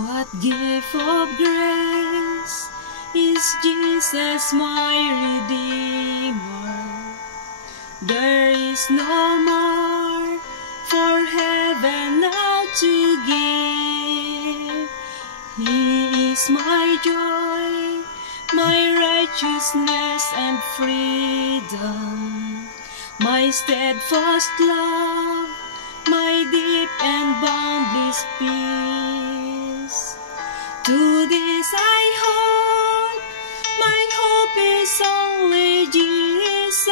What gift of grace is Jesus my Redeemer? There is no more for heaven now to give. He is my joy, my righteousness and freedom, my steadfast love, my deep and boundless peace. To this I hold, my hope is only Jesus,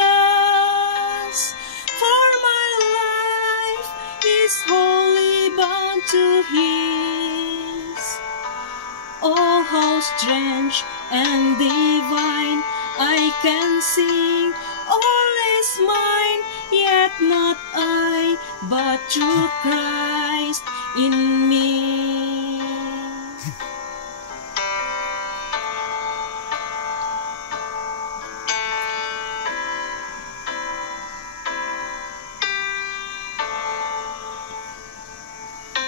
for my life is wholly bound to His. Oh, how strange and divine, I can sing, all is mine, yet not I, but through Christ in me.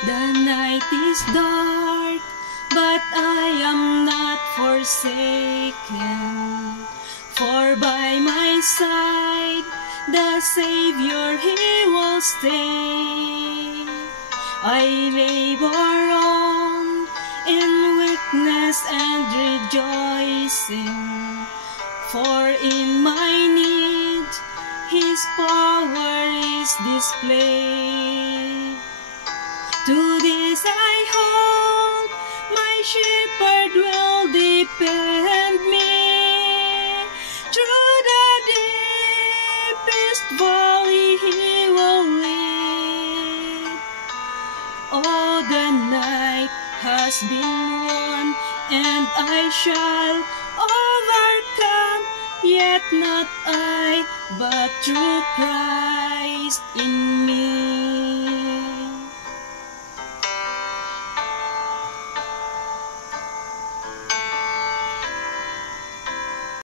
The night is dark, but I am not forsaken, for by my side the Savior He will stay. I labor on in weakness and rejoicing, for in my need His power is displayed. To this I hold, my shepherd will defend me. Through the deepest valley He will lead. Oh, the night has been won, and I shall overcome, yet not I, but through Christ in me.